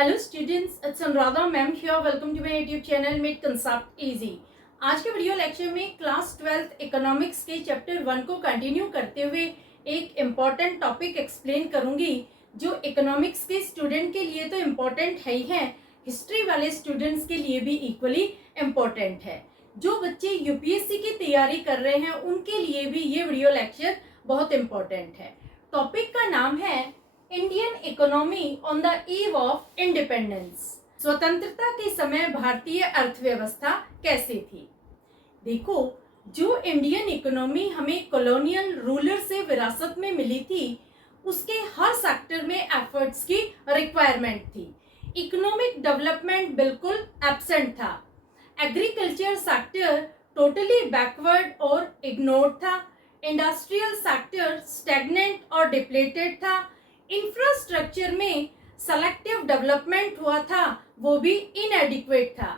Hello students, it's Anuradha ma'am here. Welcome to my YouTube channel made concept easy. आज के video lecture में class 12th economics के chapter 1 को continue करते हुए एक इम्पॉर्टेंट टॉपिक एक्सप्लेन करूंगी जो इकोनॉमिक्स के स्टूडेंट के लिए तो इम्पॉर्टेंट है ही है, हिस्ट्री वाले स्टूडेंट्स के लिए भी इक्वली इम्पॉर्टेंट है। जो बच्चे यूपीएससी की तैयारी कर रहे हैं उनके लिए भी ये वीडियो लेक्चर बहुत इम्पॉर्टेंट है। टॉपिक का नाम है Indian economy on the eve of independence. स्वतंत्रता के समय भारतीय अर्थव्यवस्था कैसी थी। देखो, जो इंडियन इकोनॉमी हमें कॉलोनियल रूलर से विरासत में मिली थी उसके हर सेक्टर में एफर्ट्स की रिक्वायरमेंट थी। इकोनॉमिक डेवलपमेंट बिल्कुल एब्सेंट था। एग्रीकल्चर सेक्टर टोटली बैकवर्ड और इग्नोर्ड था। इंडस्ट्रियल सेक्टर स्टैग्नेंट और डिप्लेटेड था। इंफ्रास्ट्रक्चर में सेलेक्टिव डेवलपमेंट हुआ था, वो भी इनएडिक्वेट था।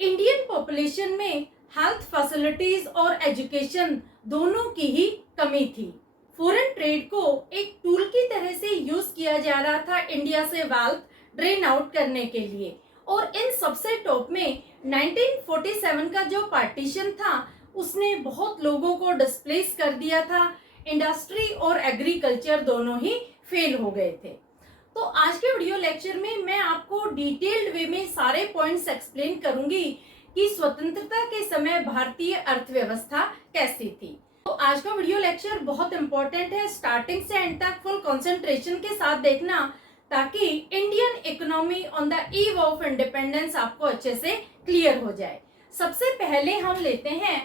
इंडियन पॉपुलेशन में हेल्थ फैसिलिटीज और एजुकेशन दोनों की ही कमी थी। फॉरेन ट्रेड को एक टूल की तरह से यूज किया जा रहा था इंडिया से वेल्थ ड्रेन आउट करने के लिए। और इन सबसे टॉप में 1947 का जो पार्टीशन था उसने बहुत लोगों को डिस्प्लेस कर दिया था। इंडस्ट्री और एग्रीकल्चर दोनों ही फेल हो गए थे। तो आज के वीडियो लेक्चर में मैं आपको डिटेल्ड वे में सारे पॉइंट्स एक्सप्लेन करूंगी कि स्वतंत्रता के समय भारतीय अर्थव्यवस्था कैसी थी। तो आज का वीडियो लेक्चर बहुत इंपॉर्टेंट है, स्टार्टिंग से एंड तक फुल कंसंट्रेशन के साथ देखना ताकि Indian economy on the eve of independence आपको अच्छे से क्लियर हो जाए। सबसे पहले हम लेते हैं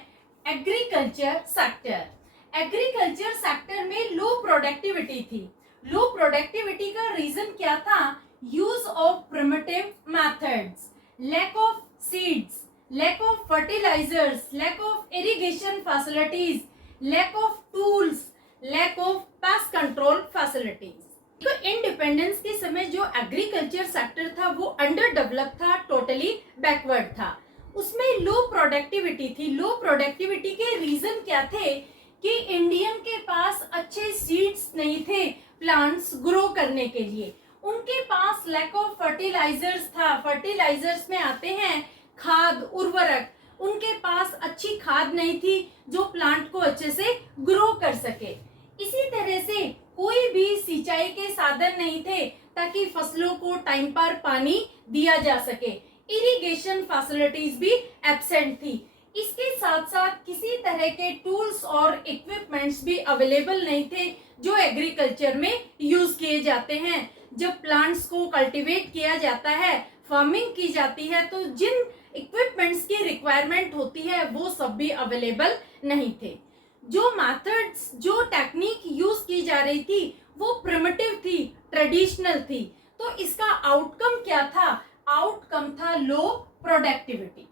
एग्रीकल्चर सेक्टर। एग्रीकल्चर सेक्टर में लो प्रोडक्टिविटी थी। लो प्रोडक्टिविटी का रीजन क्या था? Use of primitive methods, lack of seeds, lack of fertilisers, lack of irrigation facilities, lack of tools, lack of pest control facilities. तो इंडिपेंडेंस के समय जो एग्रीकल्चर सेक्टर था वो अंडर डेवलप था, टोटली बैकवर्ड था। उसमें लो प्रोडक्टिविटी थी। लो प्रोडक्टिविटी के रीजन क्या थे कि इंडियन के पास अच्छे सीड्स नहीं थे प्लांट्स ग्रो करने के लिए। उनके पास लैक ऑफ फर्टिलाइजर्स था। फर्टिलाइजर्स में आते हैं खाद, उर्वरक। उनके पास अच्छी खाद नहीं थी जो प्लांट को अच्छे से ग्रो कर सके। इसी तरह से कोई भी सिंचाई के साधन नहीं थे ताकि फसलों को टाइम पर पानी दिया जा सके। इरिगेशन फैसिलिटीज भी एब्सेंट थी। इसके साथ साथ किसी तरह के टूल्स और इक्विपमेंट्स भी अवेलेबल नहीं थे जो एग्रीकल्चर में यूज किए जाते हैं। जब प्लांट्स को कल्टीवेट किया जाता है, फार्मिंग की जाती है, तो जिन इक्विपमेंट्स की रिक्वायरमेंट होती है वो सब भी अवेलेबल नहीं थे। जो मेथड्स, जो टेक्निक यूज की जा रही थी वो प्रिमिटिव थी, ट्रेडिशनल थी। तो इसका आउटकम क्या था? आउटकम था लो प्रोडक्टिविटी।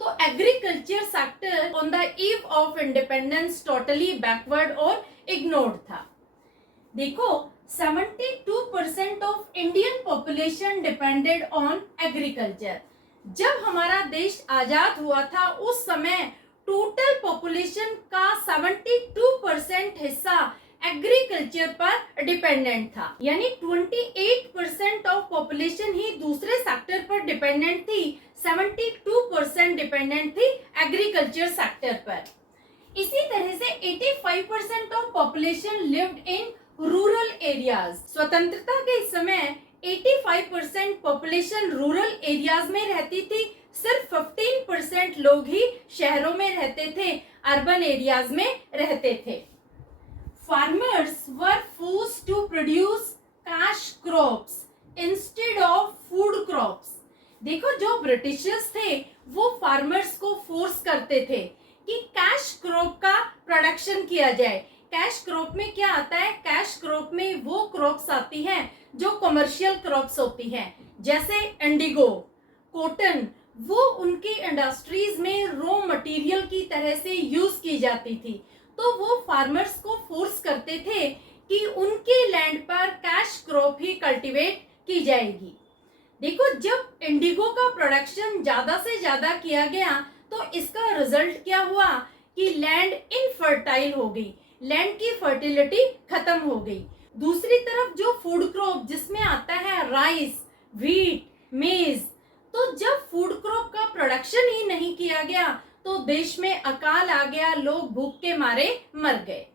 तो agriculture sector on the eve of independence totally backward और इग्नोर्ड था। देखो, 72% of Indian population depended on agriculture. जब हमारा देश आजाद हुआ था उस समय टोटल पॉपुलेशन का 72% हिस्सा एग्रीकल्चर पर डिपेंडेंट था। यानी 28% ऑफ पॉपुलेशन ही दूसरे सेक्टर पर डिपेंडेंट थी, 72% डिपेंडेंट थी एग्रीकल्चर सेक्टर पर। इसी तरह से 85% of population lived in rural areas. स्वतंत्रता के समय 85% पॉपुलेशन रूरल एरियाज में रहती थी। सिर्फ 15% लोग ही शहरों में रहते थे, अर्बन एरियाज में रहते थे। Farmers were forced to produce cash crops instead of food crops. देखो, जो ब्रिटिशर्स थे वो फार्मर्स को फोर्स करते थे कि कैश क्रॉप का प्रोडक्शन किया जाए। कैश क्रॉप में क्या आता है? कैश क्रॉप में वो क्रॉप्स आती हैं जो कमर्शियल क्रॉप्स होती हैं, जैसे इंडिगो, कॉटन। वो उनकी इंडस्ट्रीज में रॉ मटेरियल की तरह से यूज की जाती थी। तो वो फार्मर्स को फोर्स करते थे कि उनके लैंड पर कैश क्रॉप ही कल्टीवेट की जाएगी। देखो, जब इंडिगो का प्रोडक्शन ज्यादा से ज्यादा किया गया तो इसका रिजल्ट क्या हुआ कि लैंड इनफर्टाइल हो गई, लैंड की फर्टिलिटी खत्म हो गई। दूसरी तरफ जो फूड क्रॉप जिसमें आता है राइस, व्हीट, मेज। तो जब फूड क्रॉप का प्रोडक्शन ही नहीं किया गया तो देश में अकाल आ गया, लोग भूख के मारे मर गए।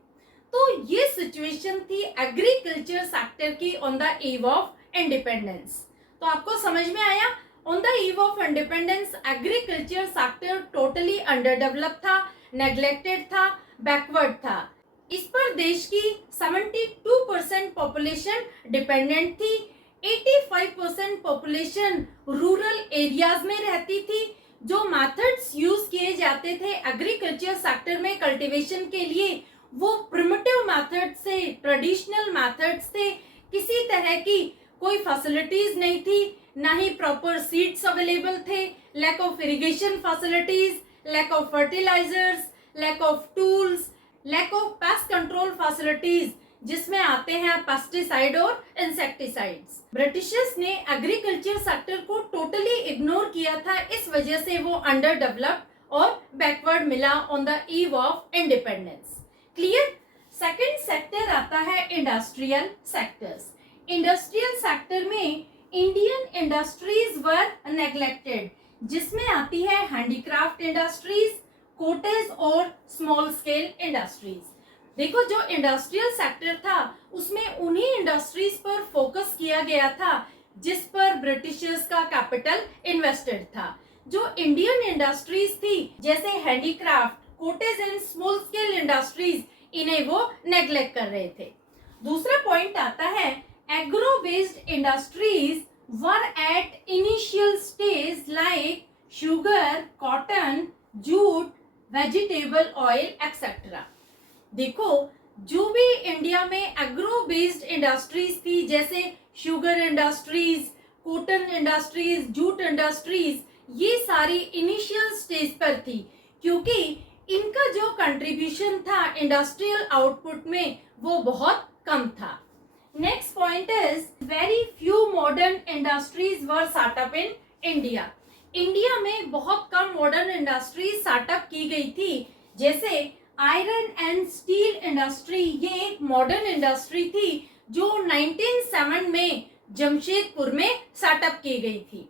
तो ये सिचुएशन थी एग्रीकल्चर सेक्टर की on the eve of independence. तो आपको समझ में आया, on the eve of independence agriculture sector totally under develop था, नेग्लेक्टेड था, बैकवर्ड था। इस पर देश की 72% पॉपुलेशन डिपेंडेंट थी, 85% पॉपुलेशन रूरल एरियाज में रहती थी। जो मेथड्स यूज किए जाते थे एग्रीकल्चर सेक्टर में कल्टीवेशन के लिए वो प्रिमिटिव मेथड से, ट्रेडिशनल मेथड्स थे। किसी तरह की कोई फैसिलिटीज नहीं थी, ना ही प्रॉपर सीड्स अवेलेबल थे, lack of irrigation facilities, lack of fertilisers, lack of tools, lack of pest control facilities जिसमें आते हैं पेस्टिसाइड और इंसेक्टिसाइड्स। ब्रिटिशर्स ने एग्रीकल्चर सेक्टर को टोटली इग्नोर किया था, इस वजह से वो अंडर डेवलप्ड और बैकवर्ड मिला on the eve of independence. Clear. Second sector आता है इंडस्ट्रियल सेक्टर्स। इंडस्ट्रियल सेक्टर में इंडियन इंडस्ट्रीज वर नेग्लेक्टेड, जिसमें आती है हैंडीक्राफ्ट इंडस्ट्रीज, कोटेज और स्मॉल स्केल इंडस्ट्रीज। देखो, जो इंडस्ट्रियल सेक्टर था उसमें उन्हीं इंडस्ट्रीज पर फोकस किया गया था जिस पर ब्रिटिशर्स का कैपिटल इन्वेस्टेड था। जो इंडियन इंडस्ट्रीज थी जैसे handicraft, cottage and small scale industries, इन्हें वो नेग्लेक्ट कर रहे थे। दूसरा पॉइंट आता है agro based industries were at initial stage like sugar, cotton, jute, vegetable oil etcetera. देखो, जो भी इंडिया में एग्रो बेस्ड इंडस्ट्रीज थी जैसे sugar industries, cotton industries, jute industries, ये सारी इनिशियल स्टेज पर थी क्योंकि इनका जो कंट्रीब्यूशन था इंडस्ट्रियल आउटपुट में वो बहुत कम था। Next point is very few modern industries were startup in India. India में बहुत कम मॉडर्न इंडस्ट्रीज स्टार्टअप की गई थी, जैसे आयरन एंड स्टील इंडस्ट्री, ये एक मॉडर्न इंडस्ट्री थी जो 1907 में जमशेदपुर में स्टार्टअप की गई थी।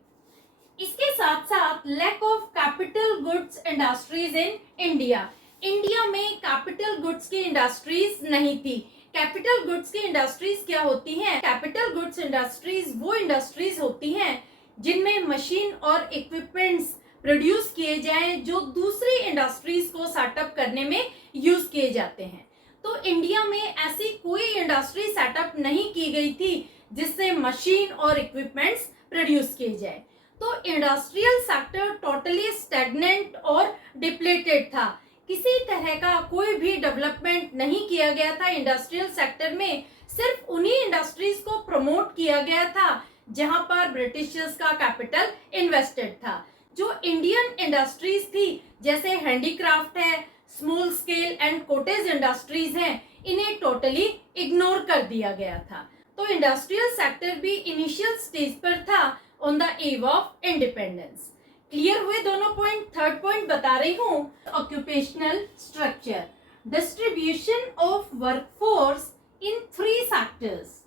इसके साथ साथ lack of capital goods industries in India. India में कैपिटल गुड्स की इंडस्ट्रीज नहीं थी। कैपिटल गुड्स की इंडस्ट्रीज क्या होती हैं? कैपिटल गुड्स इंडस्ट्रीज वो इंडस्ट्रीज होती हैं जिनमें मशीन और इक्विपमेंट्स प्रोड्यूस किए जाएं जो दूसरी इंडस्ट्रीज को सेटअप करने में यूज किए जाते हैं। तो इंडिया में ऐसी कोई इंडस्ट्री सेटअप नहीं की गई थी जिससे मशीन और इक्विपमेंट्स प्रोड्यूस किए जाए। तो इंडस्ट्रियल सेक्टर टोटली स्टैग्नेंट और डिप्लेटेड था। किसी तरह का कोई भी डेवलपमेंट नहीं किया गया था इंडस्ट्रियल सेक्टर में। सिर्फ उन्हीं इंडस्ट्रीज को प्रमोट किया गया था जहां पर ब्रिटिशर्स का कैपिटल इन्वेस्टेड था। जो इंडियन इंडस्ट्रीज थी जैसे हैंडीक्राफ्ट है, small scale and cottage industries हैं, इन्हें टोटली इग्नोर कर दिया गया था। तो इंडस्ट्रियल सेक्टर भी इनिशियल स्टेज पर था on the eve of independence. Clear हुए दोनों पॉइंट। थर्ड पॉइंट बता रही हूँ, occupational structure, distribution of workforce in 3 sectors.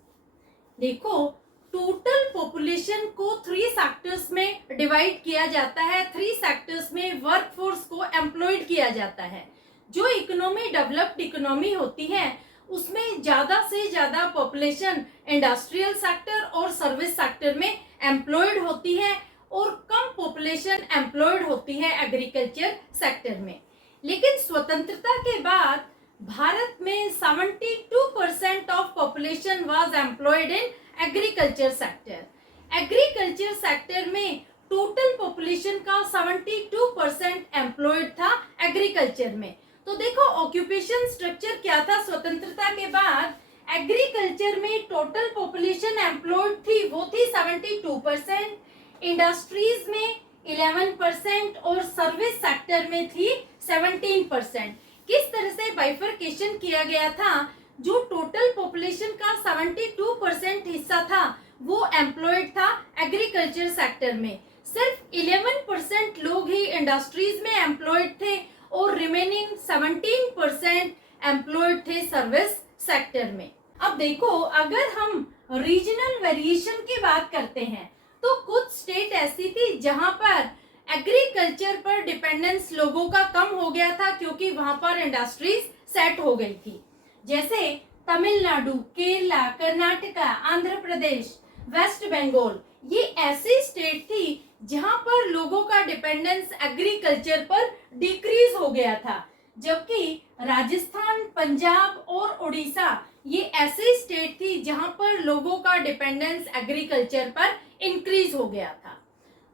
देखो, टोटल पॉपुलेशन को 3 सेक्टर्स में डिवाइड किया जाता है। 3 सेक्टर्स में वर्कफोर्स को एम्प्लॉयड किया जाता है। जो इकोनॉमी डेवलप्ड इकोनॉमी होती है उसमें ज्यादा से ज्यादा पॉपुलेशन इंडस्ट्रियल सेक्टर और सर्विस सेक्टर में एम्प्लॉयड होती है और कम पॉपुलेशन एम्प्लॉयड होती है एग्रीकल्चर सेक्टर में। लेकिन स्वतंत्रता के बाद भारत में 72% of population was employed in agriculture sector. Agriculture sector में टोटल पॉपुलेशन का 72% एम्प्लॉयड था एग्रीकल्चर में। तो देखो, ऑक्यूपेशन स्ट्रक्चर क्या था स्वतंत्रता के बाद। एग्रीकल्चर में टोटल पॉपुलेशन एम्प्लॉयड थी वो थी 72%, इंडस्ट्रीज में 11% और सर्विस सेक्टर में थी 17%। किस तरह से बाइफरकेशन किया गया था? जो टोटल पॉपुलेशन का 72% हिस्सा था वो एम्प्लॉयड था एग्रीकल्चर सेक्टर में। सिर्फ 11% लोग ही इंडस्ट्रीज में एम्प्लॉयड थे और रिमेनिंग 17% एम्प्लॉयड थे सर्विस सेक्टर में। अब देखो, अगर हम रीजनल वेरिएशन की बात करते हैं तो कुछ स्टेट ऐसी थी जहां पर एग्रीकल्चर पर डिपेंडेंस लोगों का कम हो गया था क्योंकि वहां पर इंडस्ट्रीज सेट हो गई थी, जैसे तमिलनाडु, केरला, कर्नाटका, आंध्र प्रदेश, वेस्ट बंगाल। ये ऐसी स्टेट थी जहां पर लोगों का डिपेंडेंस एग्रीकल्चर पर डिक्रीज हो गया था, जबकि राजस्थान, पंजाब और उड़ीसा ये ऐसी स्टेट थी जहां पर लोगों का डिपेंडेंस एग्रीकल्चर पर इंक्रीज हो गया था।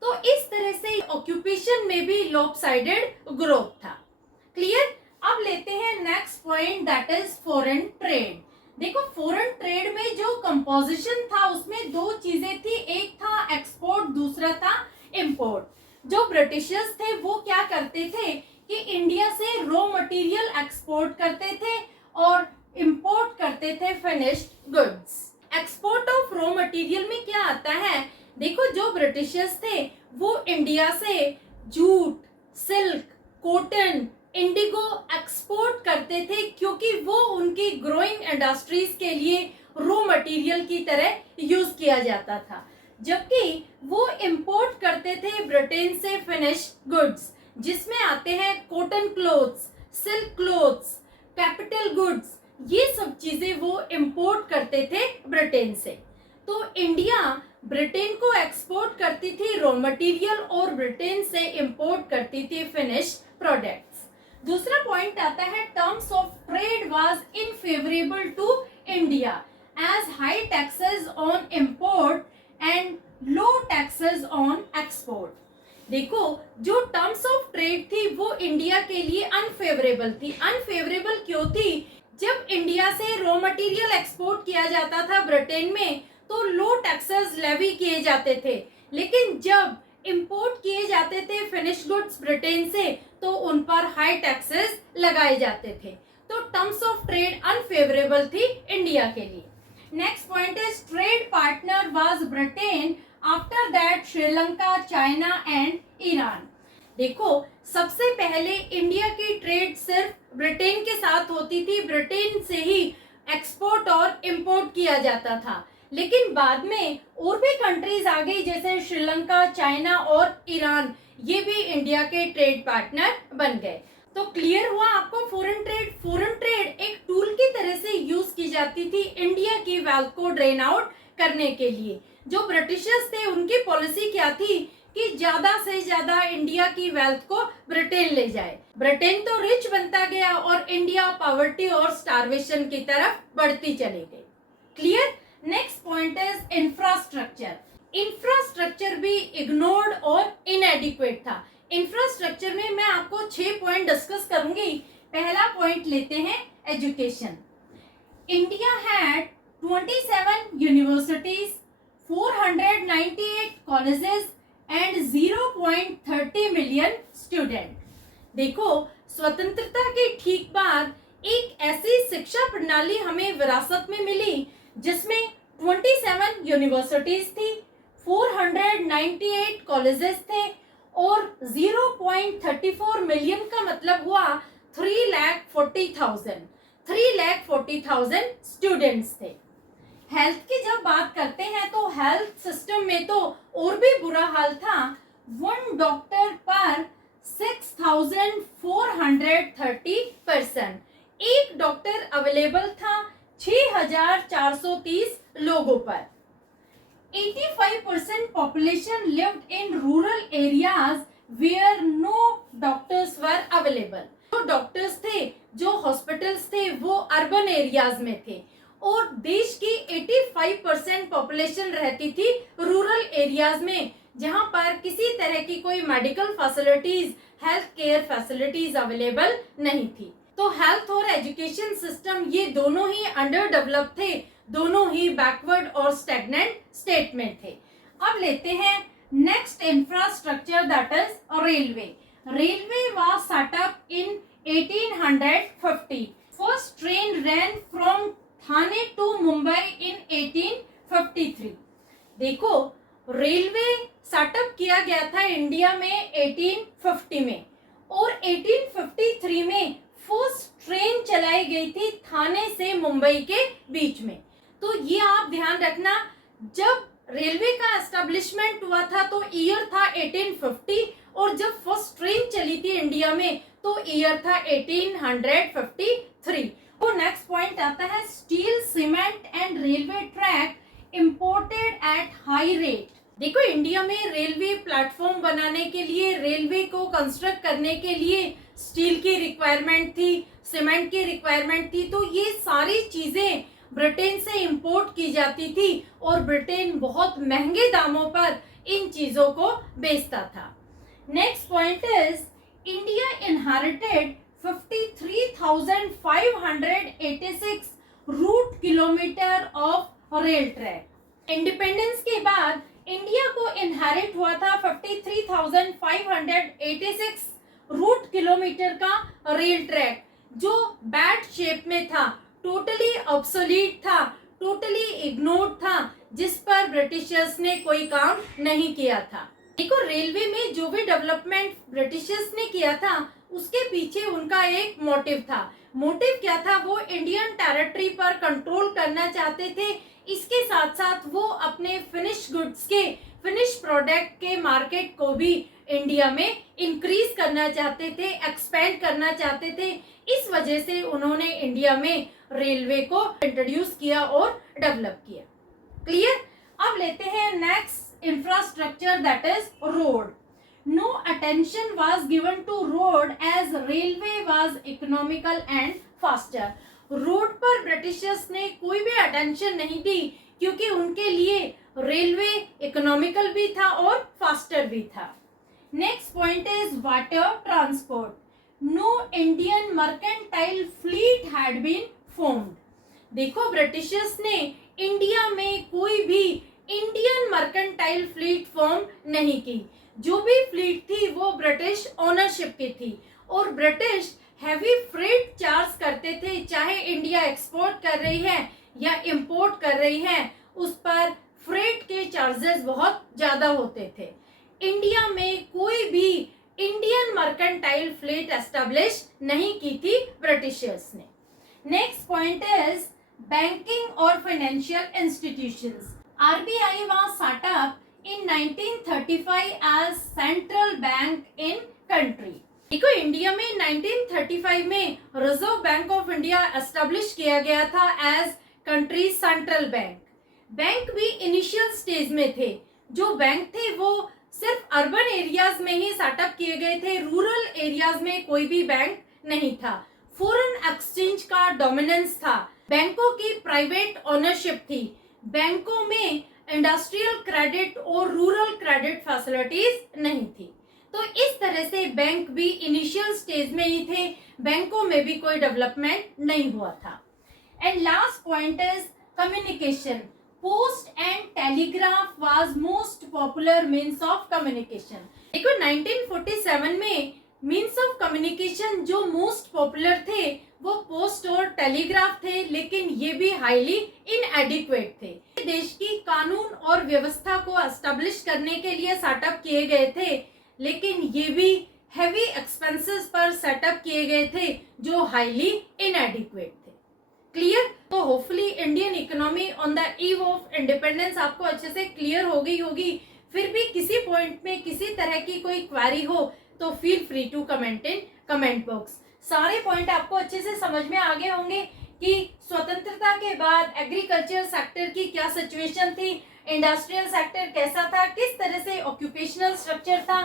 तो इस तरह से ऑक्यूपेशन में भी लॉपसाइडेड ग्रोथ था। क्लियर? अब लेते हैं next point, that is foreign trade. देखो, फॉरेन ट्रेड में जो कंपोजिशन था उसमें दो चीजें थी, एक था एक्सपोर्ट, दूसरा था इंपोर्ट। जो ब्रिटिशर्स थे वो क्या करते थे कि इंडिया से रॉ मटेरियल एक्सपोर्ट करते थे और इंपोर्ट करते थे finished goods. Export of raw material में क्या आता है, देखो जो ब्रिटिशर्स थे वो इंडिया से jute, silk, cotton, Indigo export करते थे क्योंकि वो उनकी ग्रोइंग इंडस्ट्रीज के लिए रॉ मटेरियल की तरह यूज किया जाता था, जबकि वो इंपोर्ट करते थे ब्रिटेन से फिनिश्ड गुड्स, जिसमें आते हैं cotton clothes, silk clothes, capital goods. ये सब चीजें वो इंपोर्ट करते थे ब्रिटेन से। तो इंडिया ब्रिटेन को एक्सपोर्ट करती थी रॉ मटेरियल और ब्रिटेन से इंपोर्ट करती थी फिनिश्ड प्रोडक्ट्स। दूसरा पॉइंट आता है, terms of trade was unfavourable to India as high taxes on import and low taxes on export. देखो, जो टर्म्स ऑफ ट्रेड थी वो इंडिया के लिए अनफेवरेबल थी। अनफेवरेबल क्यों थी? जब इंडिया से रॉ मटेरियल एक्सपोर्ट किया जाता था ब्रिटेन में तो लो टैक्सेस लेवी किए जाते थे, लेकिन जब इंपोर्ट किए जाते थे फिनिश गुड्स ब्रिटेन से तो उन पर हाई टैक्सेस लगाए जाते थे। तो टर्म्स ऑफ ट्रेड अनफेवरेबल थी इंडिया के लिए। Next point is trade partner was Britain, after that Sri Lanka, China and Iran. देखो, सबसे पहले इंडिया की ट्रेड सिर्फ ब्रिटेन के साथ होती थी, ब्रिटेन से ही एक्सपोर्ट और इंपोर्ट किया जाता था, लेकिन बाद में और भी कंट्रीज आ गई जैसे श्रीलंका, चाइना और ईरान, ये भी इंडिया के ट्रेड पार्टनर बन गए। तो क्लियर हुआ आपको फॉरेन ट्रेड? फॉरेन ट्रेड एक टूल की तरह से यूज की जाती थी इंडिया की वेल्थ को ड्रेन आउट करने के लिए। जो ब्रिटिशर्स थे उनकी पॉलिसी क्या थी कि ज्यादा से ज्यादा इंडिया की वेल्थ को ब्रिटेन ले जाए। ब्रिटेन तो रिच बनता गया और इंडिया पॉवर्टी और स्टारवेशन की तरफ बढ़ती चली गई। Clear? Next point is infrastructure. Infrastructure भी इग्नोर्ड और इनएडिक्वेट था। इंफ्रास्ट्रक्चर में मैं आपको 6 पॉइंट डिस्कस करूंगी। पहला पॉइंट लेते हैं education. India had 27 universities, 498 colleges and 0.30 million student. देखो, स्वतंत्रता के ठीक बाद एक ऐसी शिक्षा प्रणाली हमें विरासत में मिली जिसमें 27 यूनिवर्सिटीज थी, 498 कॉलेजेस थे और 0.34 मिलियन का मतलब हुआ 3,40,000 स्टूडेंट्स थे। हेल्थ की जब बात करते हैं तो हेल्थ सिस्टम में तो और भी बुरा हाल था। 1 डॉक्टर पर 6,430 पर्सन, एक डॉक्टर अवेलेबल था 6,430 लोगों पर। 85% population lived in rural areas where no doctors were available. जो डॉक्टर्स थे, जो हॉस्पिटल्स थे, वो अर्बन एरियाज में थे और देश की 85% पॉपुलेशन रहती थी रूरल एरियाज में, जहां पर किसी तरह की कोई medical facilities, health care facilities available नहीं थी। तो हेल्थ और एजुकेशन सिस्टम ये दोनों ही अंडर डेवलप थे, दोनों ही बैकवर्ड और स्टैग्नेंट स्टेट में थे। अब लेते हैं next infrastructure, that is railway. Railway was set up in 1850. First train ran from Thane to Mumbai in 1853. देखो, रेलवे सेटअप किया गया था इंडिया में 1850 में और 1853 में फर्स्ट ट्रेन चलाई गई थी थाने से मुंबई के बीच में। तो ये आप ध्यान रखना, जब रेलवे का एस्टेब्लिशमेंट हुआ था तो ईयर था 1850 और जब फर्स्ट ट्रेन चली थी इंडिया में तो ईयर था 1853। तो नेक्स्ट पॉइंट आता है steel, cement and railway track imported at high rate. देखो इंडिया में रेलवे प्लेटफॉर्म बनाने के लिए, रेलवे को कंस्ट्रक्ट करने के लिए स्टील की रिक्वायरमेंट थी, सीमेंट की रिक्वायरमेंट थी, तो ये सारी चीजें ब्रिटेन से इंपोर्ट की जाती थी और ब्रिटेन बहुत महंगे दामों पर इन चीजों को बेचता था। Next point is India inherited 53,586 route kilometre of rail track. Independence के बाद इंडिया को इनहेरिट हुआ था 53,586 रूट किलोमीटर का रेल ट्रैक, जो बैड शेप में था, टोटली ऑब्सोलीट था, टोटली इग्नोर्ड था, जिस पर ब्रिटिशर्स ने कोई काम नहीं किया था। देखो रेलवे में जो भी डेवलपमेंट ब्रिटिशर्स ने किया था उसके पीछे उनका एक मोटिव था। मोटिव क्या था? वो इंडियन टेरिटरी पर कंट्रोल करना चाहते थे। इसके साथ साथ वो अपने फिनिश गुड्स के, फिनिश प्रोडक्ट के मार्केट को भी इंडिया में इंक्रीज करना चाहते थे, एक्सपेंड करना चाहते थे। इस वजह से उन्होंने इंडिया में रेलवे को इंट्रोड्यूस किया और डेवलप किया। क्लियर? अब लेते हैं next infrastructure, that is road. No attention was given to road as railway was economical and faster. Road पर ब्रिटिशर्स ने कोई भी अटेंशन नहीं दी क्योंकि उनके लिए रेलवे इकोनॉमिकल भी था और फास्टर भी था। Next point is water transport. No Indian mercantile fleet had been formed. देखो ब्रिटिशर्स ने इंडिया में कोई भी इंडियन मर्केंटाइल फ्लीट फॉर्म नहीं की। जो भी फ्लीट थी वो ब्रिटिश ओनरशिप की थी और ब्रिटिश हैवी फ्रेट चार्ज करते थे, चाहे इंडिया एक्सपोर्ट कर रही है या इंपोर्ट कर रही है, उस पर फ्रेट के चार्जेस बहुत ज्यादा होते थे। इंडिया में कोई भी इंडियन मर्केंटाइल फ्लीट एस्टेब्लिश नहीं की थी ब्रिटिशर्स ने। नेक्स्ट पॉइंट इज बैंकिंग और financial institutions. RBI was set up in 1935 as central bank in country. देखो इंडिया में 1935 में reserve bank of India establish किया गया था as country central bank. Bank भी इनिशियल स्टेज में थे। जो बैंक थे वो सिर्फ अर्बन एरियाज में ही सेटअप किए गए थे, रूरल एरियाज में कोई भी बैंक नहीं था। फॉरेन एक्सचेंज का डोमिनेंस था, बैंकों की प्राइवेट ओनरशिप थी, बैंकों में इंडस्ट्रियल क्रेडिट और रूरल क्रेडिट फैसिलिटीज नहीं थी। तो इस तरह से बैंक भी इनिशियल स्टेज में ही थे, बैंकों में भी कोई डेवलपमेंट नहीं हुआ था। And last point is communication. Post and telegraph was most popular means of communication. देखो 1947 में मीन्स ऑफ कम्युनिकेशन जो मोस्ट पॉपुलर थे वो पोस्ट और टेलीग्राफ थे, लेकिन ये भी हाईली इनएडिक्वेट थे। देश की कानून और व्यवस्था को एस्टेब्लिश करने के लिए सेटअप किए गए थे, लेकिन ये भी हैवी एक्सपेंसेस पर सेटअप किए गए थे जो हाईली इनएडिक्वेट थे। क्लियर? तो hopefully Indian economy on the eve of independence आपको अच्छे से क्लियर हो गई होगी। फिर भी किसी पॉइंट में किसी तरह की कोई क्वेरी हो तो feel free to comment in comment box. सारे पॉइंट आपको अच्छे से समझ में आ गए होंगे कि स्वतंत्रता के बाद एग्रीकल्चर सेक्टर की क्या सिचुएशन थी, इंडस्ट्रियल सेक्टर कैसा था, किस तरह से ऑक्यूपेशनल स्ट्रक्चर था,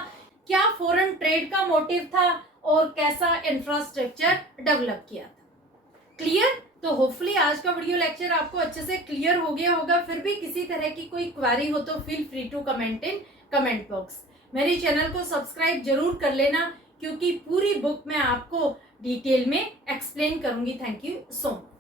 क्या फॉरेन ट्रेड का मोटिव था और कैसा इंफ्रास्ट्रक्चर डेवलप किया था। क्लियर? तो होपफुली आज का वीडियो लेक्चर आपको अच्छे से क्लियर हो गया होगा। फिर भी किसी तरह की कोई क्वेरी हो तो feel free to comment in comment box. मेरे चैनल को सब्सक्राइब जरूर कर लेना क्योंकि पूरी बुक मैं आपको डिटेल में एक्सप्लेन करूंगी। Thank you so much.